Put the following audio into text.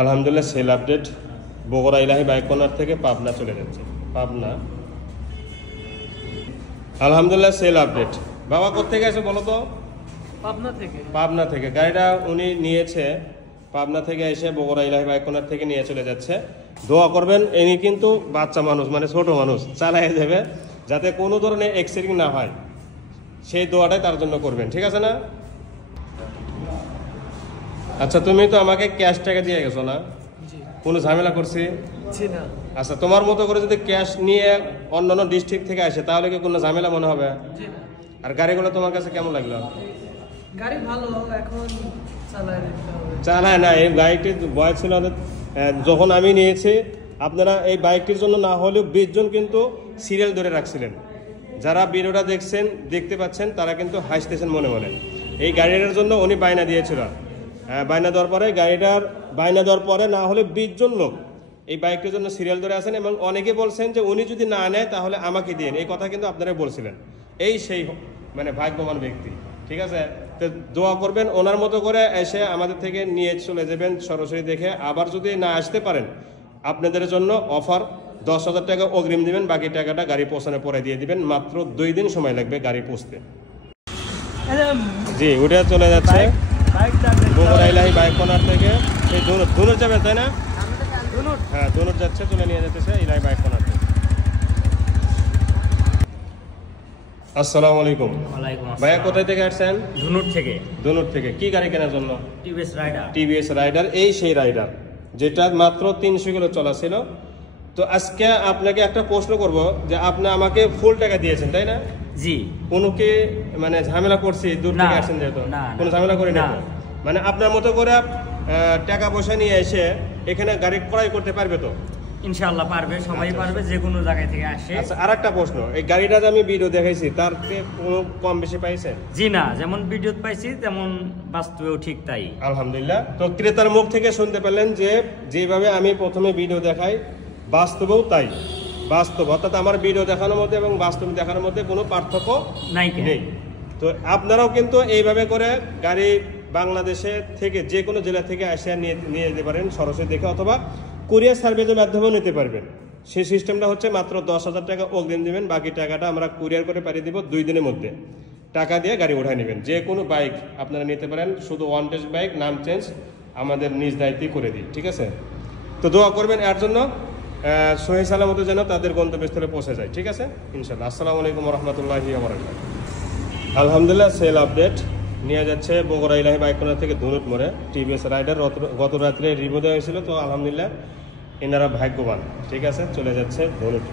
আলহামদুলিল্লাহ sell update Bogura ইলাহি bike corner থেকে পাবনা চলে যাচ্ছে। পাবনা আলহামদুলিল্লাহ সেল আপডেট। বাবা কোত্থেকে আছে বলো তো? পাবনা থেকে গাড়িটা উনি নিয়েছে, পাবনা থেকে এসে বগুড়া ইলাহি বাইক কর্নার থেকে নিয়ে চলে যাচ্ছে। দোয়া করবেন, ইনি কিন্তু বাচ্চা মানুষ, মানে ছোট মানুষ, চালায় যাবে যাতে কোনো ধরনের অ্যাক্সিডেন্ট না হয়, সেই দোয়াটাই তার জন্য করবেন, ঠিক আছে না? আচ্ছা, তুমি তো আমাকে ক্যাশ টাকা দিয়ে গেছো না? কোনো ঝামেলা করছি? আচ্ছা, তোমার মতো করে যদি ক্যাশ নিয়ে অন্যান্য ডিস্ট্রিক্ট থেকে আসে তাহলে কি কোনো ঝামেলা মনে হবে? আর গাড়িগুলো তোমার কাছে কেমন লাগলো? গাড়ি ভালো, এখন চালায় না। এই বাইকটির বয়স ছিল যখন আমি নিয়েছি, আপনারা এই বাইকটির জন্য না হলেও 20 জন কিন্তু সিরিয়াল ধরে রাখছিলেন। যারা ভিডিওটা দেখতে পাচ্ছেন তারা কিন্তু হাসতেছেন মনে মনে। এই গাড়িটার জন্য উনি বায়না দিয়েছিল। বায়না দেওয়ার পরে না হলে 20 জন লোক এই বাইকটির জন্য সিরিয়াল ধরে আছেন, এবং অনেকে বলছেন যে উনি যদি না নেয় তাহলে আমাকে দিন। এই কথা কিন্তু আপনারা বলছিলেন। এই সেই মানে ভাগ্যবান ব্যক্তি, ঠিক আছে? তো দোয়া করবেন, ওনার মতো করে এসে আমাদের থেকে নিয়ে চলে যাবেন সরাসরি দেখে। আবার যদি না আসতে পারেন, আপনাদের জন্য অফার 10,000 টাকা অগ্রিম দিবেন, বাকি টাকাটা গাড়ি পৌঁছানোর পরে দিয়ে দিবেন। মাত্র 2 দিন সময় লাগবে গাড়ি পৌঁছতে। জি, ওটা চলে যাচ্ছে বগুড়া ইলাহি বাইক কর্নার থেকে। সেই ধনুর যাবে, তাই না? হ্যাঁ, ধনুর যাচ্ছে, চলে নিয়ে যেতেছে ইলাহি বাইক কর্নার থেকে। আসসালামু আলাইকুম। ভাইয়া কোথায় থেকে আসছেন? ধনুর থেকে। কি গাড়ি কেনার জন্য? টিভিএস রাইডার। এই সেই রাইডার যেটা মাত্র 300 কিলো চলা ছিল। তো আজকে আপনাকে একটা প্রশ্ন করব যে আপনি আমাকে ফুল টাকা দিয়েছেন, তাই না? জি। কোনো কি মানে ঝামেলা করছি? দূর থেকে আসছেন যেহেতু, কোনো ঝামেলা করি না। মানে আপনার মতো করে টাকা পয়সা নিয়ে এসে এখানে গাড়ি ক্রয় করতে পারবে তো? ইনশাআল্লাহ পারবে, সবাই পারবে, যে কোনো জায়গা থেকে আসে। আচ্ছা, আরেকটা প্রশ্ন, এই গাড়িটা যে আমি ভিডিও দেখাইছি তার কোনো কম বেশি পাইছেন? জি না, যেমন ভিডিও পাইছি তেমন বাস্তবেও ঠিক তাই। আলহামদুলিল্লাহ। তো ক্রেতার মুখ থেকে শুনতে পেলেন যে যেভাবে আমি প্রথমে ভিডিও দেখাই বাস্তবেও তাই। বাস্তব অর্থাৎ আমার ভিডিও দেখানোর মধ্যে এবং বাস্তব দেখানোর মধ্যে কোনো পার্থক্য নেই। তো আপনারাও কিন্তু এইভাবে করে গাড়ি বাংলাদেশে থেকে যে কোনো জেলা থেকে আসে নিয়ে যেতে পারেন সরাসরি দেখে, অথবা কুরিয়ার সার্ভিসের মাধ্যমেও নিতে পারবেন। সেই সিস্টেমটা হচ্ছে মাত্র 10,000 টাকা অগ্রিম দিবেন, বাকি টাকাটা আমরা কুরিয়ার করে পাঠিয়ে দিব 2 দিনের মধ্যে। টাকা দিয়ে গাড়ি উঠায় নেবেন। যে কোনো বাইক আপনারা নিতে পারেন, শুধু ওয়ান টেস্ট বাইক, নাম চেঞ্জ আমাদের নিজ দায়িত্বই করে দিই, ঠিক আছে? তো দোয়া করবেন এর জন্য সহি সালামত যেন তাদের গন্তব্যস্থলে পৌঁছে যায়, ঠিক আছে ইনশাল্লাহ। আসসালামু আলাইকুম রহমতুল্লাহি ওয়া বারাকাতুহু। আলহামদুলিল্লাহ সেল আপডেট নিয়ে যাচ্ছে বগুড়া ইলাহি বাইক কর্নার থেকে ধনুট মোড়ে। টিভিএস রাইডার গত রাত্রে রিভিউ দেওয়া হয়েছিল, তো আলহামদুলিল্লাহ এনারা ভাগ্যবান, ঠিক আছে? চলে যাচ্ছে ধনুট।